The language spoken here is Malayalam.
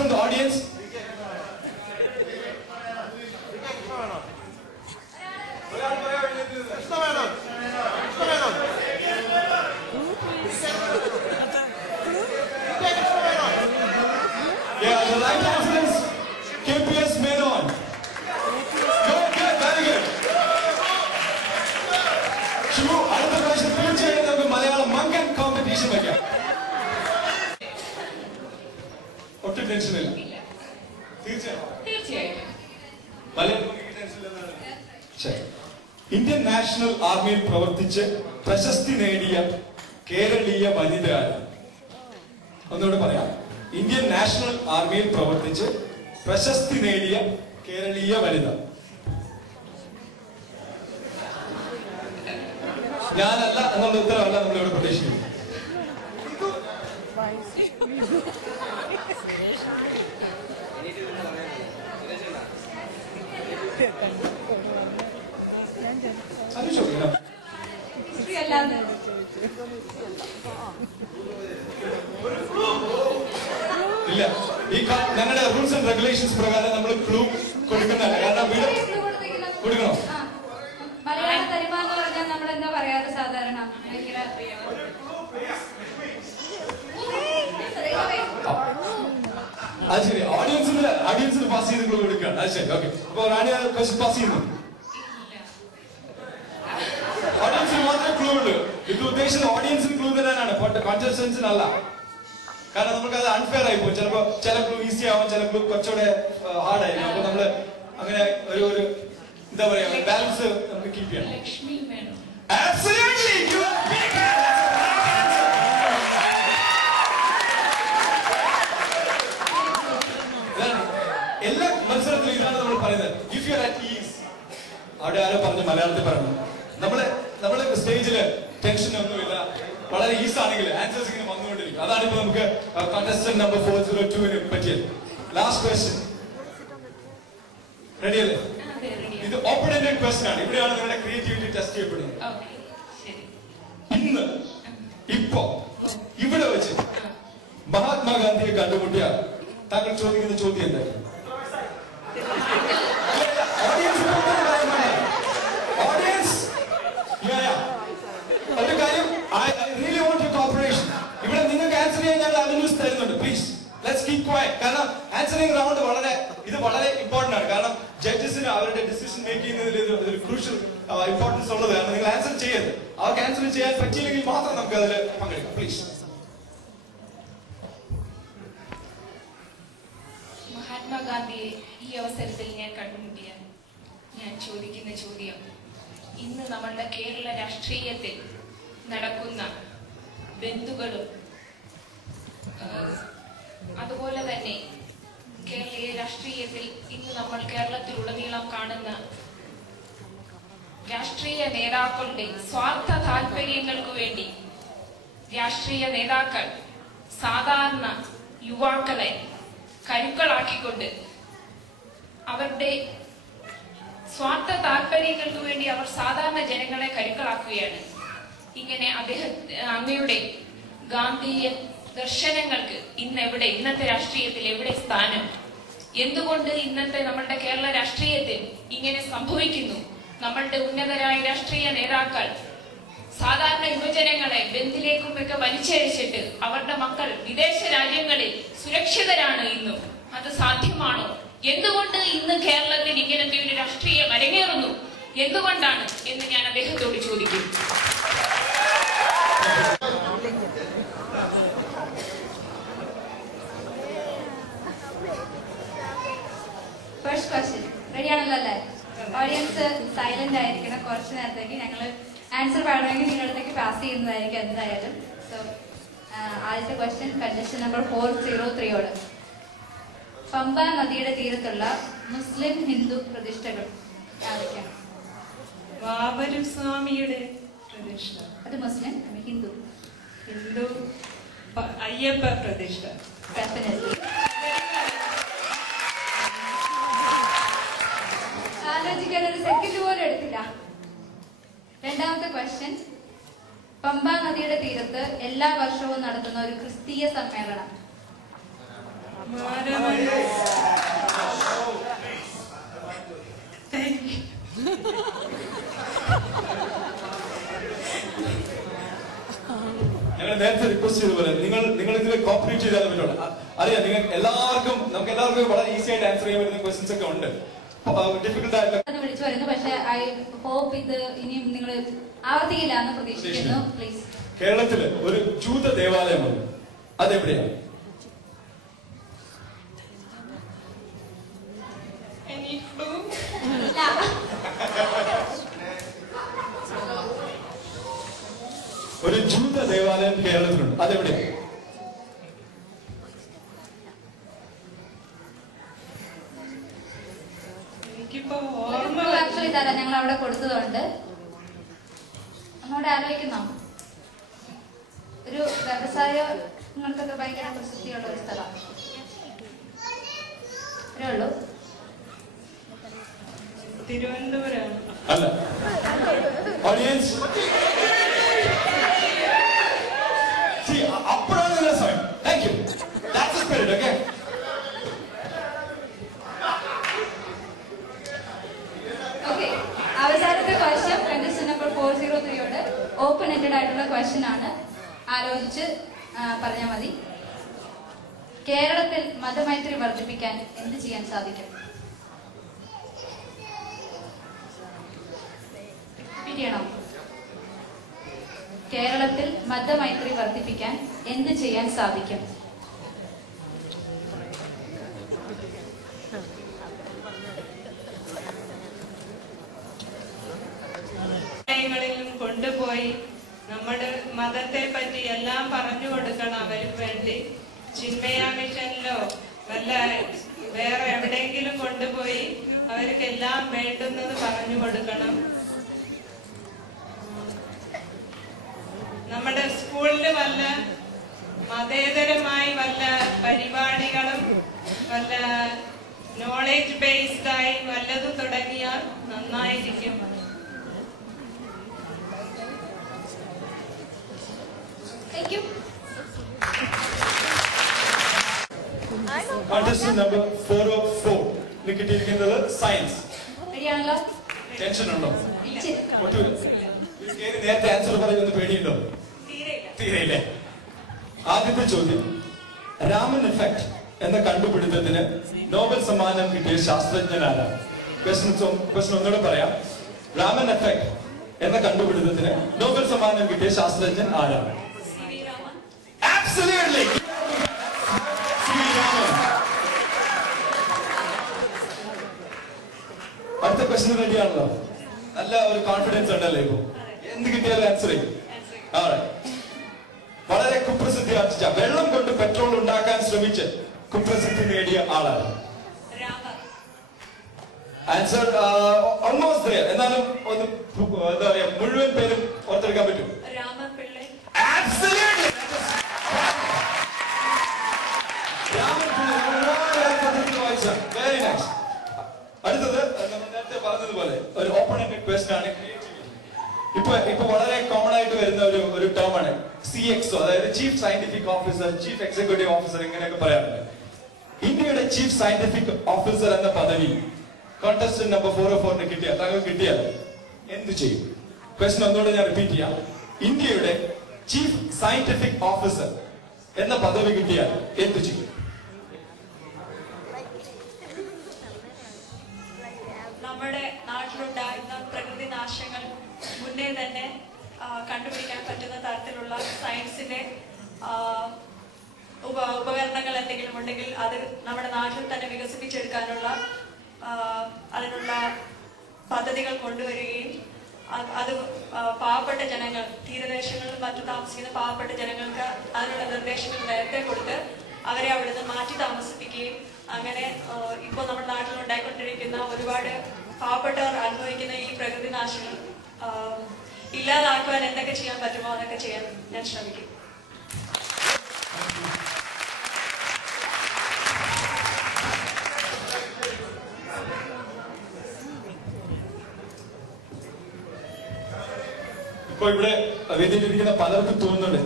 from the audience. Yeah, the right answer is KPS Menon. Good, very good. Shivu, അടുത്ത പ്രാവശ്യം തീർച്ചയായും നമുക്ക് മലയാളം മങ്കൻ കോമ്പറ്റീഷൻ വെക്കാം. ഒട്ടും ടെൻഷൻ ഇല്ല. തീർച്ചയായും. ഇന്ത്യൻ നാഷണൽ ആർമിയിൽ പ്രവർത്തിച്ച് പ്രശസ്തി നേടിയ കേരളീയ വനിത. ഒന്നുകൂടെ പറയാം. ഇന്ത്യൻ നാഷണൽ ആർമിയിൽ പ്രവർത്തിച്ച് പ്രശസ്തി നേടിയ കേരളീയ വനിത. ഞാനല്ല എന്നുള്ള ഉത്തരവല്ല നമ്മളിവിടെ പ്രതീക്ഷിക്കുന്നു. ഇല്ല, ഈ ഞങ്ങളുടെ റൂൾസ് ആൻഡ് റെഗുലേഷൻസ് പ്രകാരം നമ്മൾ ക്ലൂ കൊടുക്കുന്നതല്ല. കാരണം കൊടുക്കണോ? അത് ശരി. ഓഡിയൻസിന് പാസ് ചെയ്ത് ക്ലൂ കൊടുക്കുകയാണ്. അത് ശരി, ഓക്കെ. അപ്പൊ റാണി ക്വസ്റ്റ്യൻ പാസ് ചെയ്യുന്നു. ഓഡിയൻസിന് മാത്രമേ ക്ലൂ ഉള്ളൂ. ഇത് ഉദ്ദേശിച്ചത് ഓഡിയൻസിന് ക്ലൂ തരാനാണ്, കണ്ടസ്റ്റൻസിനല്ല. കാരണം നമുക്ക് അത് അൺഫെയർ ആയി പോകും. ചിലപ്പോ ചില ക്ലൂ ഈസി ആവും, ചില ക്ലൂ കുറച്ചുകൂടെ ഹാർഡ് ആയിരിക്കും. അപ്പൊ നമ്മള് അങ്ങനെ ഒരു എന്താ പറയാ ബാലൻസ് നമുക്ക് കീപ്പ് ചെയ്യണം. എല്ലാ മത്സരത്തിലും ഇതാണ് നമ്മൾ പറയുന്നത്. If you are at is. അവിടെ ആരോ പറഞ്ഞു, മലയാളത്തിൽ പറഞ്ഞു, നമ്മള് സ്റ്റേജില് ടെൻഷൻ ഒന്നുമില്ല, വളരെ ഈസ് ആണെങ്കിൽ ആൻസേഴ്സ് ഇങ്ങനെ വന്നുകൊണ്ടിരിക്കും. അതാണ് ഇപ്പൊ നമുക്ക് കണ്ടസ്റ്റന്റ് നമ്പർ 402 പറ്റിയത്. ലാസ്റ്റ് ക്വസ്റ്റ്യൻ റെഡി അല്ലേ? ഇത് ഓപ്പൺ എൻഡഡ് ക്വസ്റ്റ്യൻ ആണ്. ഇവിടെയാണ് നിങ്ങളുടെ ക്രിയേറ്റിവിറ്റി ടെസ്റ്റ് ചെയ്യപ്പെടുന്നത്. ഇന്ന് ഇപ്പോ ഇവിടെ വെച്ച് മഹാത്മാഗാന്ധിയെ കണ്ടുമുട്ടിയ താങ്കൾ ചോദിക്കുന്ന ചോദ്യം എന്തായിരുന്നു? ഒരു കാര്യം, I really want your cooperation. ഇവിടെ നിങ്ങൾക്ക് ആൻസർ ചെയ്യാൻ ഞങ്ങൾ അവന്യൂസ് തരുന്നുണ്ട്. Please let's keep quiet. കാരണം ആൻസറിംഗ് റൗണ്ട് വളരെ ഇമ്പോർട്ടന്റ് ആണ്. കാരണം ജഡ്ജസിന് അവരുടെ ഡിസിഷൻ മേക്ക് ചെയ്യുന്നതിൽ ഒരു ക്രൂഷ്യൽ ഇമ്പോർട്ടൻസ് ഉള്ളത്. കാരണം നിങ്ങൾ ആൻസർ ചെയ്യരുത്. അവർക്ക് ആൻസർ ചെയ്യാൻ പറ്റിയില്ലെങ്കിൽ മാത്രം നമുക്ക് അതിൽ പങ്കെടുക്കാം. പ്ലീസ്. മഹാത്മാഗാന്ധിയെ ഈ അവസരത്തിൽ ഞാൻ കണ്ടുമുട്ടിയ ഞാൻ ചോദിക്കുന്ന ചോദ്യം, ഇന്ന് നമ്മളുടെ കേരള രാഷ്ട്രീയത്തിൽ നടക്കുന്ന ബന്ധുക്കളും അതുപോലെ തന്നെ കേരളീയ രാഷ്ട്രീയത്തിൽ ഇന്ന് നമ്മൾ കേരളത്തിലുടനീളം കാണുന്ന രാഷ്ട്രീയ നേതാക്കളുടെ സ്വാർത്ഥ താല്പര്യങ്ങൾക്ക് വേണ്ടി രാഷ്ട്രീയ നേതാക്കൾ സാധാരണ യുവാക്കളെ കരുക്കളാക്കിക്കൊണ്ട് അവരുടെ സ്വാർത്ഥ താല്പര്യങ്ങൾക്ക് വേണ്ടി അവർ സാധാരണ ജനങ്ങളെ കരുക്കളാക്കുകയാണ്. ഇങ്ങനെ അങ്ങയുടെ ഗാന്ധിയൻ ദർശനങ്ങൾക്ക് ഇന്നത്തെ രാഷ്ട്രീയത്തിൽ എവിടെ സ്ഥാനം? എന്തുകൊണ്ട് ഇന്നത്തെ നമ്മളുടെ കേരള രാഷ്ട്രീയത്തിൽ ഇങ്ങനെ സംഭവിക്കുന്നു? നമ്മളുടെ ഉന്നതരായ രാഷ്ട്രീയ നേതാക്കൾ സാധാരണ യുവജനങ്ങളെ ബന്ദിലേക്കും ഒക്കെ വലിച്ചയച്ചിട്ട് അവരുടെ മക്കൾ വിദേശ രാജ്യങ്ങളിൽ സുരക്ഷിതരാണ് ഇന്നും. അത് സാധ്യമാണോ? എന്തുകൊണ്ട് ഇന്ന് കേരളത്തിൽ ഇങ്ങനത്തെ ഒരു രാഷ്ട്രീയം അരങ്ങേറുന്നു? എന്തുകൊണ്ടാണ് എന്ന് ഞാൻ അദ്ദേഹത്തോട് ചോദിക്കും. ഫസ്റ്റ് ക്വസ്റ്റ്യൻ റെഡി ആണല്ലോ അല്ലേ? ഓഡിയൻസ് സൈലന്റ് ആയിരിക്കണം കുറച്ചു നേരത്തേക്ക്. ഞങ്ങൾ ആൻസർ പറയണമെങ്കിൽ നിങ്ങളുടെ അടുത്തേക്ക് പാസ് ചെയ്യുന്നതായിരിക്കും എന്തായാലും. സോ ആദ്യത്തെ ക്വസ്റ്റ്യൻ കണ്ടസ്റ്റന്റ് നമ്പർ 403 പമ്പ നദിയുടെ തീരത്തുള്ള മുസ്ലിം ഹിന്ദു പ്രതിഷ്ഠകൾ ആരൊക്കെയാണ്? വാവരുസ്വാമിയുടെ പ്രതിഷ്ഠ. അത് മുസ്ലിം. ഹിന്ദു അയ്യപ്പ പ്രതിഷ്ഠ. ഡെഫിനറ്റ്ലി. ആലോചിക്കാൻ ഒരു സെക്കൻഡ് പോലും എടുത്തില്ല. രണ്ടാമത്തെ ക്വസ്റ്റ്യൻ, പമ്പ നദിയുടെ തീരത്ത് എല്ലാ വർഷവും നടത്തുന്ന ഒരു ക്രിസ്തീയ സമ്മേളനം. മാരമൺ റിക്വസ്റ്റ് ചെയ്തപോലെ നിങ്ങൾ ഇതിൽ കോപ്പറേറ്റ് ചെയ്താൽ പറ്റുള്ളൂ. അറിയാം നമുക്ക് എല്ലാവർക്കും വളരെ ഈസി ആയിട്ട് ആൻസർ ചെയ്യാൻ പറ്റുന്ന ക്വസ്റ്റ്യൻസ് ഒക്കെ ഉണ്ട്. ഡിഫിക്കൽട്ട് ആയിട്ടുള്ള വിളിച്ചു വരുന്നു. പക്ഷെ ഐ ഹോപ്പ് ഇത് ഇനിയും നിങ്ങൾ ആവർത്തിക്കില്ല എന്ന് പ്രതീക്ഷിക്കുന്നു. പ്ലീസ്. കേരളത്തില് ഒരു ജൂത ദേവാലയമുണ്ട്, അതെവിടെയാണ്? ഒരു ജൂത ദേവാലയം കേരളത്തിലുണ്ട്, അതെവിടെയാണ്? ആക്ച്വലി തരാം, ഞങ്ങൾ അവിടെ കൊടുത്തതുകൊണ്ട് ഒന്നുകൂടെ ആലോചിക്കുന്നോ? ഒരു വ്യവസായങ്ങൾക്കൊക്കെ ഭയങ്കര പ്രസിദ്ധിയുള്ള ഒരു സ്ഥലമാണ്. അത്രേ ഉള്ളൂ. തിരുവനന്തപുരം അല്ല. ഓഡിയൻസ് അപ്പോഴാണ് നിങ്ങളുടെ സമയം. Thank you. That's the spirit. Okay, അവസാനത്തെ ക്വസ്റ്റ്യൻ കണ്ടസ്റ്റന്റ് നമ്പർ 403യോട് ഓപ്പൺ എൻഡഡ് ആയിട്ടുള്ള ക്വസ്റ്റ്യൻ ആണ്. ആലോചിച്ച് പറഞ്ഞാൽ മതി. കേരളത്തിൽ മതമൈത്രി വർദ്ധിപ്പിക്കാൻ എന്ത് ചെയ്യാൻ സാധിക്കും? പിടിയണം. കേരളത്തിൽ മതമൈത്രി വർദ്ധിപ്പിക്കാൻ എന്ത് ചെയ്യാൻ സാധിക്കും? കൊണ്ടുപോയി നമ്മുടെ മതത്തെ പറ്റി എല്ലാം പറഞ്ഞു കൊടുക്കണം. അവർക്ക് വേണ്ടി ചിന്മയ മിഷനിലോ വല്ല വേറെ എവിടെയെങ്കിലും കൊണ്ടുപോയി അവർക്കെല്ലാം വേണ്ടുന്നത് പറഞ്ഞു കൊടുക്കണം. നമ്മുടെ സ്കൂളിൽ വല്ല മതേതരമായി വല്ല പരിപാടികളും വല്ല നോളേജ് ബേസ്ഡ് ആയി വല്ലതും തുടങ്ങിയാൽ നന്നായിരിക്കും. contestant number 404 കിട്ടിയിരിക്കുന്നത് സയൻസ്. റെഡിയാണല്ലോ? ടെൻഷൻ ഉണ്ടോ? നേരത്തെ ആൻസർ പറയുന്നത് പേടിയുണ്ടോ? തീരെയില്ല. ആദ്യത്തെ ചോദ്യം, രാമൻ എഫക്ട് എന്ന കണ്ടുപിടുത്തത്തിന് നോബൽ സമ്മാനം കിട്ടിയ ശാസ്ത്രജ്ഞൻ ആരാണ്? ക്വസ്റ്റൻ ഒന്നുകൂടെ പറയാം. രാമൻ എഫക്ട് എന്ന കണ്ടുപിടുത്തത്തിന് നോബൽ സമ്മാനം കിട്ടിയ ശാസ്ത്രജ്ഞൻ ആരാണ്? Absolutely. അടുത്ത ക്വസ്റ്റ്യൻ റെഡിയാണല്ലോ? നല്ല ഒരു കോൺഫിഡൻസ് ഉണ്ടല്ലേ ഇപ്പൊ? എന്ത് കിട്ടിയാലും ആൻസർ ചെയ്യും. വളരെ കുപ്രസിദ്ധി ആർജിച്ച, വെള്ളം കൊണ്ട് പെട്രോൾ ഉണ്ടാക്കാൻ ശ്രമിച്ച് കുപ്രസിദ്ധി നേടിയ ആളാണ്. Answer almost there. എന്നാലും ഒന്ന് എന്താ പറയാ, മുഴുവൻ പേരും ഓർത്തെടുക്കാൻ പറ്റും? Absolutely. Very nice. അടുത്തത് നമ്മൾ നേരത്തെ പറഞ്ഞതുപോലെ ഒരു ഓപ്പൺ എൻഡഡ് ക്വസ്റ്റ്യൻ ആണ്. ഇപ്പൊ വളരെ കോമൺ ആയിട്ട് വരുന്ന ഒരു ടേം ആണ് CXO, അതായത് chief scientific officer, chief executive officer, ഇങ്ങനെയൊക്കെ പറയാറുണ്ട്. ഇന്ത്യയുടെ ചീഫ് സയന്റിഫിക് ഓഫീസർ എന്ന പദവി കോntestant നമ്പർ 404 കിട്ടിയാൽ, താങ്കൾ കിട്ടിയാൽ എന്ത് ചെയ്യും? ക്വസ്റ്റ്യൻ ഒന്നുകൂടെ ഞാൻ റിപ്പീറ്റ് ചെയ്യാം. ഇന്ത്യയുടെ ചീഫ് സയന്റിഫിക് ഓഫീസർ എന്ന പദവി കിട്ടിയാൽ എന്ത് ചെയ്യും? നമ്മുടെ നാട്ടിലുണ്ടായിരുന്ന പ്രകൃതി നാശങ്ങൾ മുന്നേ തന്നെ കണ്ടുപിടിക്കാൻ പറ്റുന്ന തരത്തിലുള്ള സയൻസിന്റെ ഉപകരണങ്ങൾ എന്തെങ്കിലും ഉണ്ടെങ്കിൽ അത് നമ്മുടെ നാട്ടിൽ തന്നെ വികസിപ്പിച്ചെടുക്കാനുള്ള അതിനുള്ള പദ്ധതികൾ കൊണ്ടുവരികയും അത് പാവപ്പെട്ട ജനങ്ങൾ, തീരദേശങ്ങളിലും മറ്റു താമസിക്കുന്ന പാവപ്പെട്ട ജനങ്ങൾക്ക് അതിനുള്ള നിർദ്ദേശങ്ങൾ നേരത്തെ കൊടുത്ത് അവരെ അവിടുന്ന് മാറ്റി താമസിപ്പിക്കുകയും അങ്ങനെ ഇപ്പോൾ നമ്മുടെ നാട്ടിൽ ഉണ്ടായിക്കൊണ്ടിരിക്കുന്ന ഒരുപാട് പാവപ്പെട്ടവർ അനുഭവിക്കുന്ന ഈ പ്രകൃതി നാശങ്ങൾ ഇല്ലാതാക്കുവാൻ എന്തൊക്കെ ചെയ്യാൻ പറ്റുമോ അതൊക്കെ ചെയ്യാൻ ഞാൻ ശ്രമിക്കും. ഇപ്പൊ ഇവിടെ വേദിയിലിരിക്കുന്ന പലർക്കും തോന്നുന്നുണ്ട്